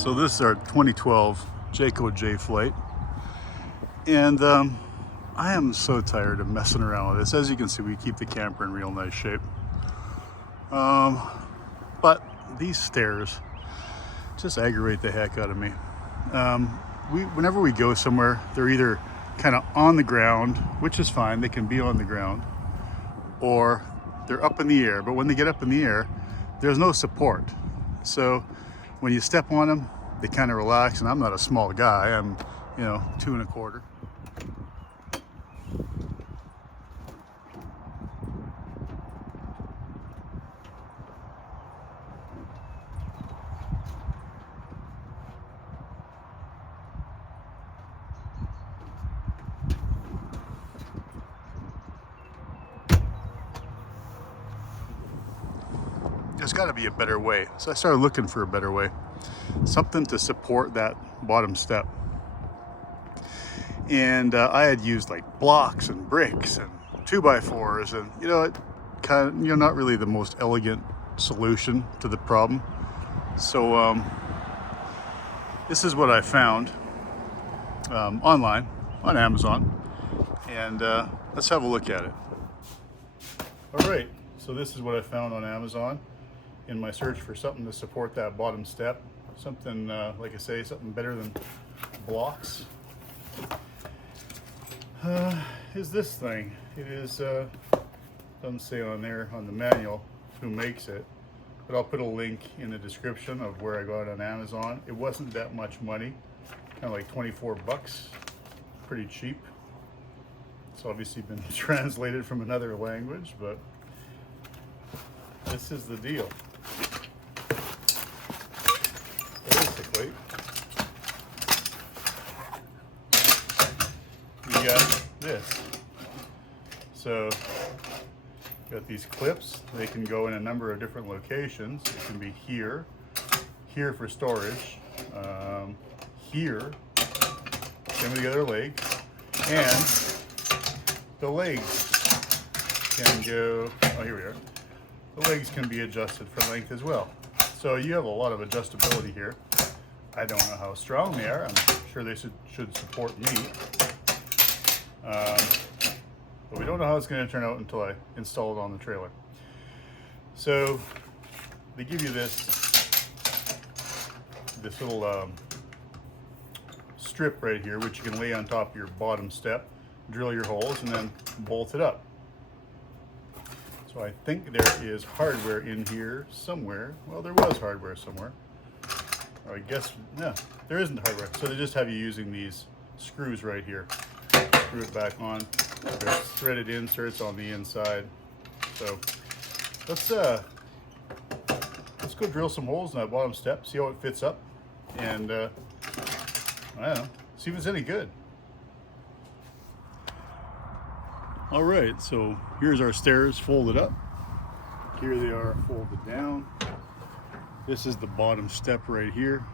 So this is our 2012 Jayco J flight, and I am so tired of messing around with this. As you can see, we keep the camper in real nice shape, but these stairs just aggravate the heck out of me. Whenever we go somewhere, they're either kind of on the ground, which is fine, they can be on the ground, or they're up in the air. But when they get up in the air, there's no support. So when you step on them, they kind of relax, and I'm not a small guy. I'm, 2 1/4. There's got to be a better way. So I started looking for a better way, something to support that bottom step. And I had used like blocks and bricks and 2x4s, and it kind of, not really the most elegant solution to the problem. So this is what I found online on Amazon, and let's have a look at it. All right, so this is what I found on Amazon in my search for something to support that bottom step. Something, like I say, something better than blocks. Is this thing. It is, doesn't say on there on the manual who makes it, but I'll put a link in the description of where I got it on Amazon. It wasn't that much money, kind of like 24 bucks, pretty cheap. It's obviously been translated from another language, but this is the deal. Basically, you got this. So you got these clips. They can go in a number of different locations. It can be here for storage, here, same with the other leg, and the legs can go, oh, here we are. The legs can be adjusted for length as well. So you have a lot of adjustability here. I don't know how strong they are. I'm sure they should support me. But we don't know how it's going to turn out until I install it on the trailer. So they give you this little strip right here, which you can lay on top of your bottom step, drill your holes, and then bolt it up. So I think there is hardware in here somewhere. Well, there was hardware somewhere. Or I guess, no, there isn't hardware. So they just have you using these screws right here. Screw it back on. There's threaded inserts on the inside. So let's go drill some holes in that bottom step, see how it fits up, and I don't know, see if it's any good. All right, so here's our stairs folded up. Here they are folded down. This is the bottom step right here.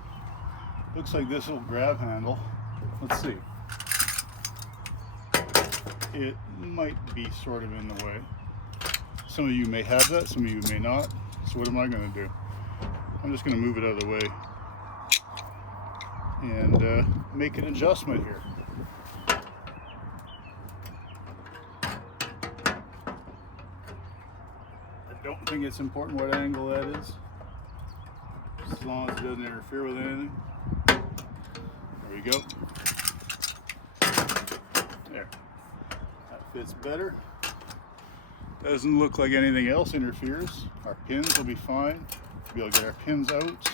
Looks like this little grab handle. Let's see. It might be sort of in the way. Some of you may have that, some of you may not. So what am I going to do? I'm just going to move it out of the way and make an adjustment here. I don't think it's important what angle that is, as long as it doesn't interfere with anything. There we go. There. That fits better. Doesn't look like anything else interferes. Our pins will be fine. We'll be able to get our pins out,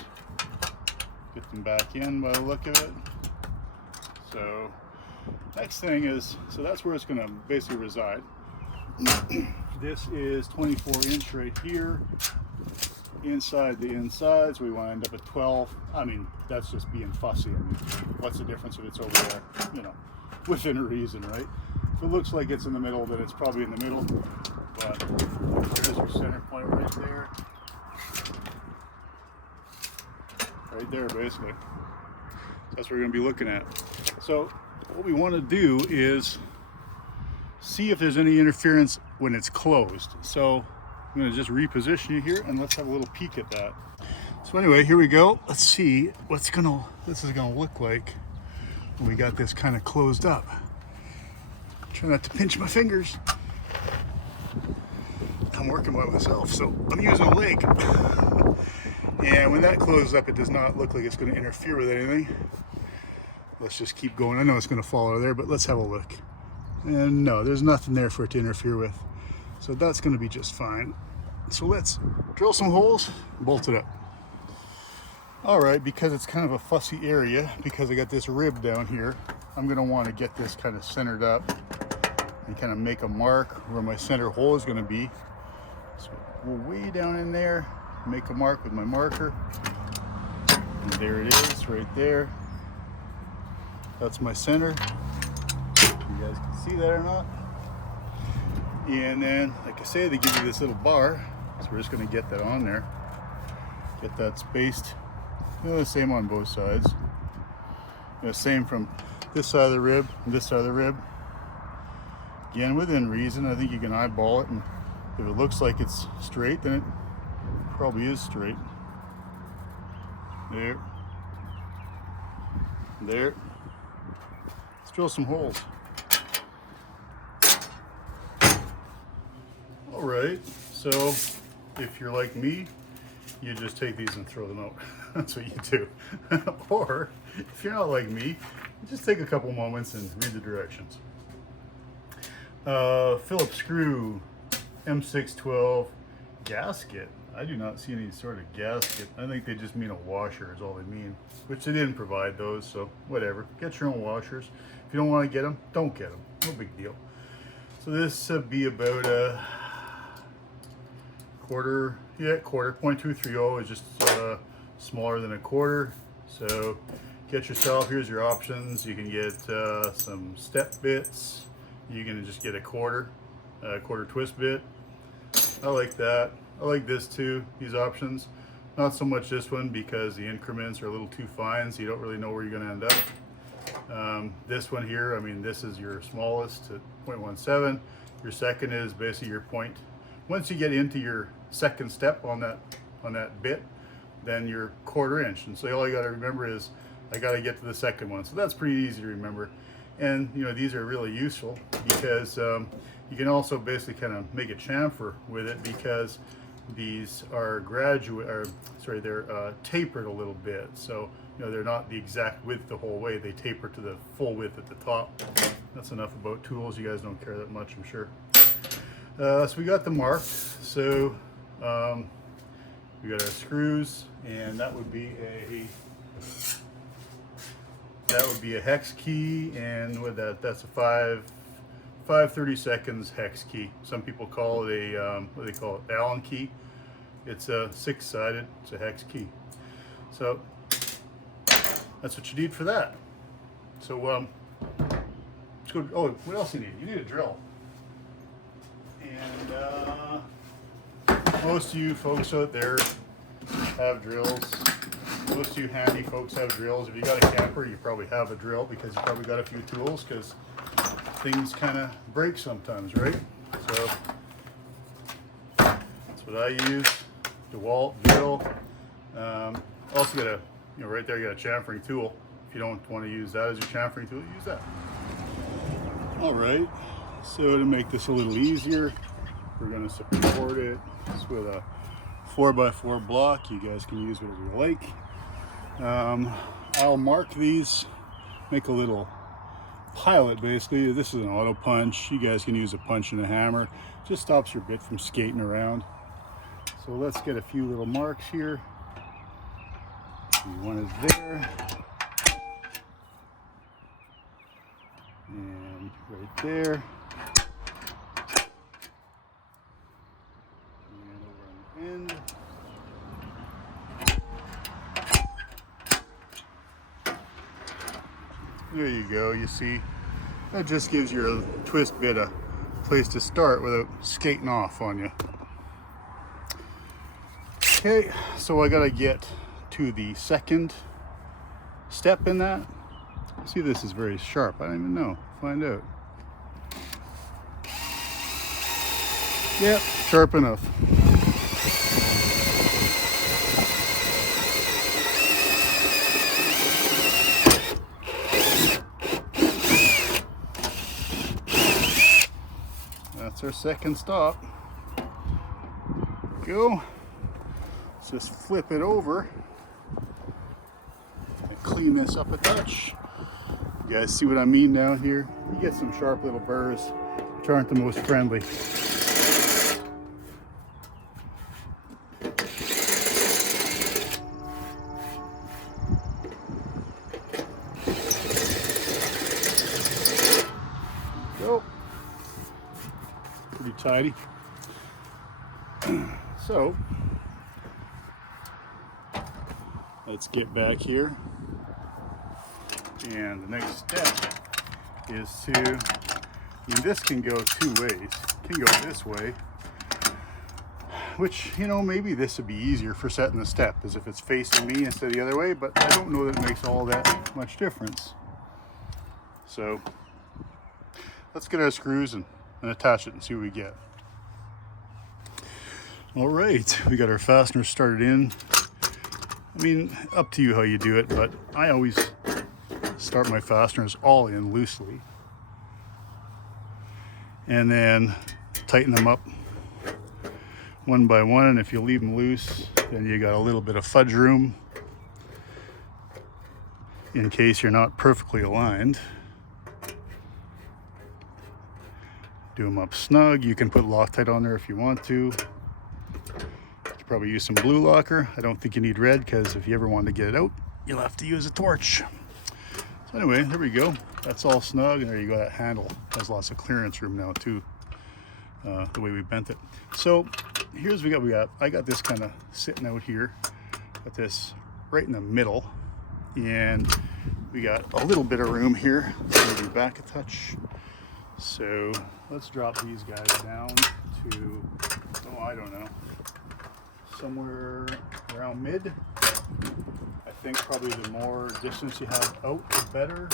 get them back in by the look of it. So next thing is, so that's where it's going to basically reside. This is 24-inch right here, inside the insides. We want to end up at 12. I mean, that's just being fussy. I mean, what's the difference if it's over there? Within a reason, right? If it looks like it's in the middle, then it's probably in the middle. But there's your center point right there. Right there, basically. That's what we're going to be looking at. So what we want to do is see if there's any interference when it's closed. So I'm going to just reposition you here, and let's have a little peek at that. So anyway, here we go. Let's see this is gonna look like when we got this kind of closed up. Try not to pinch my fingers. I'm working by myself, so I'm using a leg. And when that closes up, it does not look like it's going to interfere with anything. Let's just keep going. I know it's going to fall out of there, but let's have a look. And no, there's nothing there for it to interfere with. So that's going to be just fine. So let's drill some holes, bolt it up. All right, because it's kind of a fussy area, because I got this rib down here, I'm going to want to get this kind of centered up and kind of make a mark where my center hole is going to be. So we'll way down in there, make a mark with my marker, and there it is right there. That's my center. You guys can see that or not. And then, like I say, they give you this little bar, so we're just going to get that on there, get that spaced. The same on both sides. Same from this side of the rib and this side of the rib. Again, within reason. I think you can eyeball it, and if it looks like it's straight, then it probably is straight. There. There. Let's drill some holes. All right, so if you're like me, you just take these and throw them out. That's what you do. Or if you're not like me, just take a couple moments and read the directions. Phillips screw, M612 gasket. I do not see any sort of gasket. I think they just mean a washer is all they mean, which they didn't provide those, so whatever. Get your own washers. If you don't want to get them, don't get them. No big deal. So this would be about a quarter, quarter, 0.230 is just smaller than a quarter. So get yourself, here's your options. You can get some step bits. You can just get a quarter twist bit. I like that. I like this too, these options. Not so much this one because the increments are a little too fine, so you don't really know where you're going to end up. This one here, I mean, this is your smallest at 0.17. Your second is basically your point. Once you get into your second step on that bit, then your quarter inch. And so all you got to remember is I got to get to the second one. So that's pretty easy to remember. And these are really useful because you can also basically kind of make a chamfer with it, because these are they're tapered a little bit. So they're not the exact width the whole way. They taper to the full width at the top. That's enough about tools. You guys don't care that much, I'm sure. So we got the marked. So we got our screws, and that would be a hex key, and with that's a 5/32 hex key. Some people call it a what do they call it? Allen key. It's a 6-sided. It's a hex key. So that's what you need for that. So let's go. Oh, what else do you need? You need a drill. And most of you folks out there have drills. Most of you handy folks have drills. If you got a camper, you probably have a drill because you probably got a few tools, because things kind of break sometimes, right? So that's what I use. DeWalt drill. Also got a, right there you got a chamfering tool. If you don't want to use that as your chamfering tool, use that. All right. So to make this a little easier, we're going to support it with a 4x4 block. You guys can use whatever you like. I'll mark these, make a little pilot basically. This is an auto punch. You guys can use a punch and a hammer. Just stops your bit from skating around. So let's get a few little marks here. One is there. And right there. And over on the end. There you go, you see. That just gives your twist bit a place to start without skating off on you. Okay, so I gotta get to the second step in that. See, this is very sharp. I don't even know. Find out. Yep, sharp enough. That's our second stop. Go. Let's just flip it over and clean this up a touch. You guys see what I mean down here? You get some sharp little burrs which aren't the most friendly. Go. Pretty tidy. So let's get back here, and the next step is to, this can go two ways. It can go this way, which, you know, maybe this would be easier for setting the step as if it's facing me instead of the other way, but I don't know that it makes all that much difference. So let's get our screws and attach it and see what we get. All right, we got our fasteners started in. I mean, up to you how you do it, but I always start my fasteners all in loosely and then tighten them up one by one. And if you leave them loose, then you got a little bit of fudge room in case you're not perfectly aligned. Do them up snug. You can put Loctite on there if you want to. Probably use some blue locker. I don't think you need red, because if you ever want to get it out, you'll have to use a torch. So anyway, there we go. That's all snug, and there you go. That handle has lots of clearance room now too, the way we bent it. So here's what we got. I got this kind of sitting out here. Got this right in the middle, and we got a little bit of room here. Maybe back a touch. So let's drop these guys down to, oh, I don't know, somewhere around mid. I think probably the more distance you have out, the better.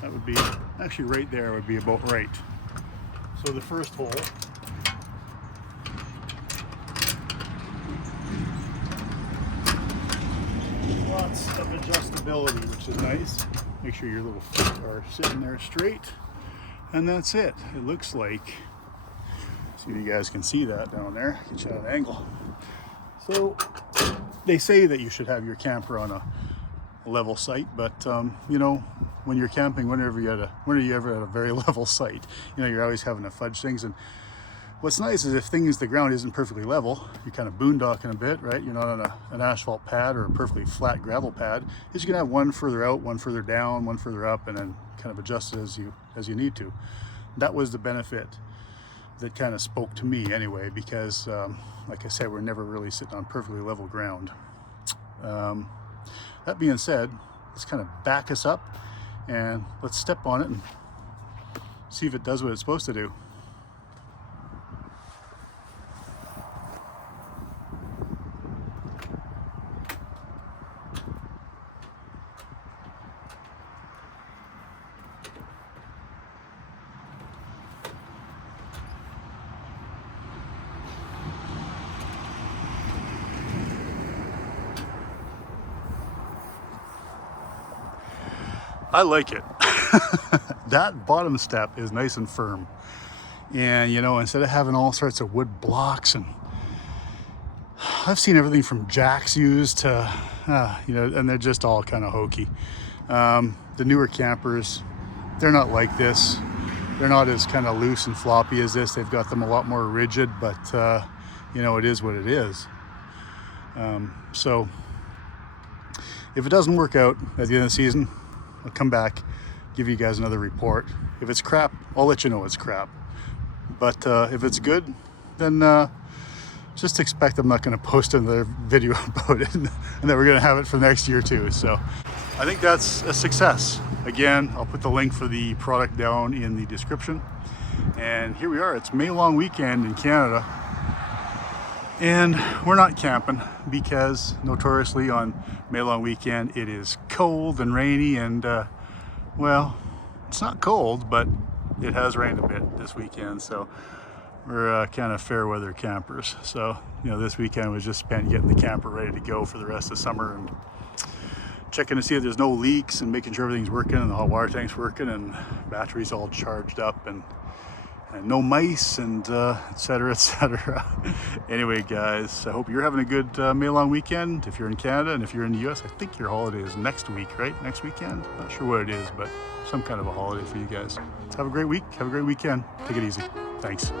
That would be, actually right there would be about right. So the first hole, lots of adjustability, which is nice. Make sure your little feet are sitting there straight, and that's it. It looks like, see if you guys can see that down there, get you at an angle. So they say that you should have your camper on a level site, but you know, when you're camping, whenever you ever at a very level site, you know, you're always having to fudge things. And what's nice is if the ground isn't perfectly level, you're kind of boondocking a bit, right? You're not on an asphalt pad or a perfectly flat gravel pad. Is you can have one further out, one further down, one further up, and then kind of adjust it as you need to. That was the benefit that kind of spoke to me anyway, because like I said, we're never really sitting on perfectly level ground. That being said, let's kind of back us up and let's step on it and see if it does what it's supposed to do. I like it. That bottom step is nice and firm. And you know, instead of having all sorts of wood blocks, and I've seen everything from jacks used to, you know, and they're just all kind of hokey. The newer campers, they're not like this. They're not as kind of loose and floppy as this. They've got them a lot more rigid, but you know, it is what it is. So if it doesn't work out at the end of the season, I'll come back, give you guys another report. If it's crap, I'll let you know it's crap. But if it's good, then just expect I'm not going to post another video about it, and that we're going to have it for next year too. So I think that's a success. Again, I'll put the link for the product down in the description. And here we are. It's May long weekend in Canada. And we're not camping because notoriously on May long weekend it is cold and rainy, and well, it's not cold, but it has rained a bit this weekend, so we're kind of fair weather campers. So, you know, this weekend was just spent getting the camper ready to go for the rest of summer, and checking to see if there's no leaks and making sure everything's working and the hot water tank's working and batteries all charged up and no mice and etc, etc. Anyway guys, I hope you're having a good May long weekend if you're in Canada, and if you're in the US, I think your holiday is next week, right? Next weekend? Not sure what it is, but some kind of a holiday for you guys. Have a great week, have a great weekend. Take it easy. Thanks.